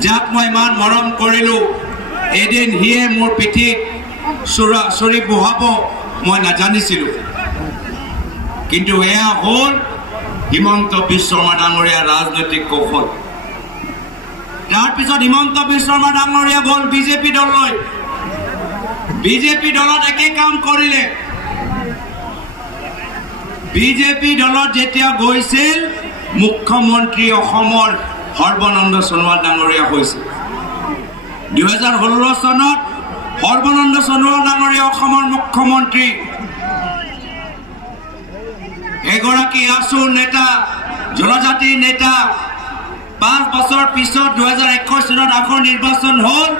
যাক মই ইমান মৰম কৰিলোঁ, এদিন সিয়ে মোৰ পিঠিত চুৰি বহাব মই নাজানিছিলোঁ। কিন্তু এয়া হ'ল হিমন্ত বিশ্ব শৰ্মা ডাঙৰীয়াৰ ৰাজনৈতিক কৌশল। তাৰপিছত হিমন্ত বিশ্ব শৰ্মা ডাঙৰীয়া গ'ল বিজেপি দললৈ। বিজেপি দলত একে কাম কৰিলে। বিজেপি দলত যেতিয়া গৈছিল, মুখ্যমন্ত্ৰী অসমৰ সৰ্বানন্দ সোণোৱাল ডাঙৰীয়া হৈছিল। 2016 চনত সৰ্বানন্দ সোণোৱাল ডাঙৰীয়া অসমৰ মুখ্যমন্ত্ৰী। এগৰাকী আছু নেতা, জনজাতিৰ নেতা। 5 বছৰ পিছত 2021 চনত আকৌ নিৰ্বাচন হ'ল।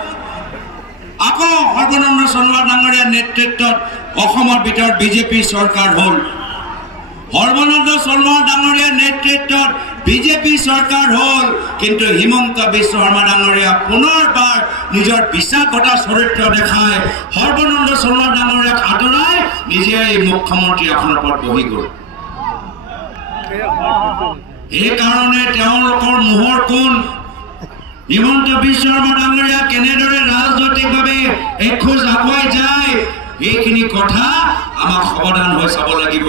আকৌ সৰ্বানন্দ সোণোৱাল ডাঙৰীয়াৰ নেতৃত্বত অসমৰ ভিতৰত বিজেপি চৰকাৰ হ'ল। সৰ্বানন্দ সোণোৱাল ডাঙৰীয়াৰ নেতৃত্বত বিজেপি চৰকাৰ হ'ল। কিন্তু হিমন্ত বিশ্ব শৰ্মা ডাঙৰীয়া পুনৰবাৰ নিজৰ বিশ্বাসঘাতক চৰিত্ৰ দেখাই সৰ্বানন্দ সোণোৱাল ডাঙৰীয়াক আঁতৰাই নিজে এই মুখ্যমন্ত্ৰী আসনৰ ওপৰত বহি গ'ল। সেইকাৰণে তেওঁলোকৰ মোহৰ কোন হিমন্ত বিশ্ব শৰ্মা ডাঙৰীয়া কেনেদৰে ৰাজনৈতিকভাৱে এখোজ আগুৱাই যায়, এইখিনি কথা আমাক সাৱধান হৈ চাব লাগিব।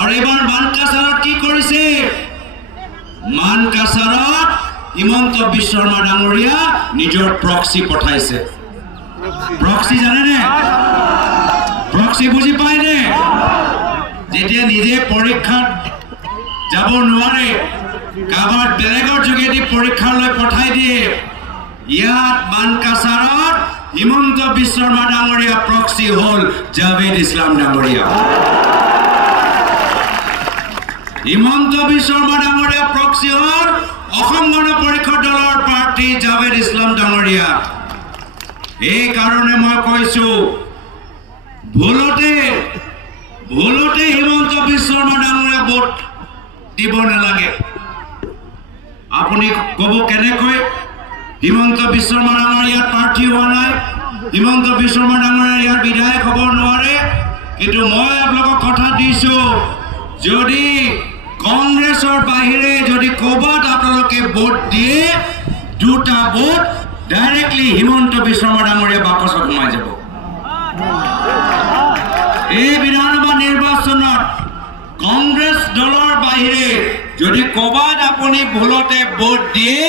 আৰু এবাৰ মানকাছাৰত কি কৰিছে? মানকাছাৰত হিমন্ত বিশ্ব শৰ্মা ডাঙৰীয়া নিজৰ প্ৰক্সি পঠাইছে। প্ৰক্সি জানেনে? প্ৰক্সি বুজি পায়নে? যেতিয়া নিজে পৰীক্ষাত যাব নোৱাৰে, কাৰোবাৰ বেলেগৰ যোগেদি পৰীক্ষালৈ পঠাই দিয়ে। ইয়াত মানকাছাৰত হিমন্ত বিশ্ব শৰ্মা ডাঙৰীয়া প্ৰক্সি হ'ল জাভেদ ইছলাম ডাঙৰীয়া। হিমন্ত বিশ্ব শৰ্মা ডাঙৰীয়া প্ৰক্সি হ'ল অসম গণ পৰিষদ দলৰ প্ৰাৰ্থী জাভেদ ইছলাম ডাঙৰীয়া। এইকাৰণে মই কৈছোঁ, ভুলতে হিমন্ত বিশ্ব শৰ্মা ডাঙৰীয়া ভোট দিব নালাগে। আপুনি ক'ব কেনেকৈ হিমন্ত বিশ্ব শৰ্মা ডাঙৰীয়াৰ প্ৰাৰ্থী হোৱা নাই, হিমন্ত বিশ্ব শৰ্মা ডাঙৰীয়া ইয়াৰ বিধায়ক হ'ব নোৱাৰে? কিন্তু মই আপোনালোকক কথা দিছোঁ, যদি কংগ্ৰেছৰ বাহিৰে যদি ক'ৰবাত আপোনালোকে ভোট দিয়ে, 2টা ভোট ডাইৰেক্টলি হিমন্ত বিশ্ব শৰ্মা ডাঙৰীয়া বাকচত সোমাই যাব। এই বিধানসভা নিৰ্বাচনত কংগ্ৰেছ দলৰ বাহিৰে যদি ক'ৰবাত আপুনি ভুলতে ভোট দিয়ে,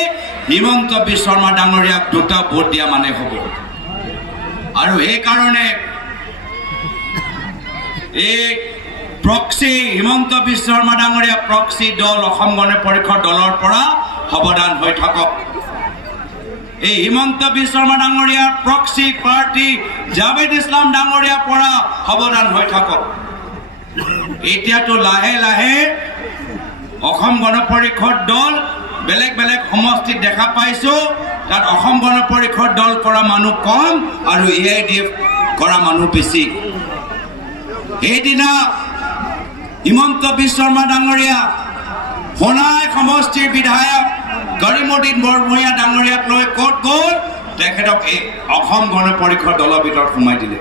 হিমন্ত বিশ্ব শৰ্মা ডাঙৰীয়াক 2টা ভোট দিয়া মানে হ'ব। আৰু সেইকাৰণে এই প্ৰক্সি হিমন্ত বিশ্ব শৰ্মা ডাঙৰীয়া প্ৰক্সি দল অসম গণ পৰিষদ দলৰ পৰা সাৱধান হৈ থাকক। এই হিমন্ত বিশ্ব শৰ্মা ডাঙৰীয়াৰ প্ৰক্সি প্ৰাৰ্থী জাভেদ ইছলাম ডাঙৰীয়াৰ পৰা সাৱধান হৈ থাকক। এতিয়াতো লাহে লাহে অসম গণ পৰিষদ দল বেলেগ বেলেগ সমষ্টিত দেখা পাইছোঁ, তাত অসম গণ পৰিষদ দল কৰা মানুহ কম আৰু AIDF কৰা মানুহ বেছি। সেইদিনা হিমন্ত বিশ্ব শৰ্মা ডাঙৰীয়া সোণাই সমষ্টিৰ বিধায়ক গৰিমুদ্দিন বৰভূঞা ডাঙৰীয়াক লৈ ক'ত গ'ল? তেখেতক এই অসম গণ পৰিষদ দলৰ ভিতৰত সোমাই দিলে।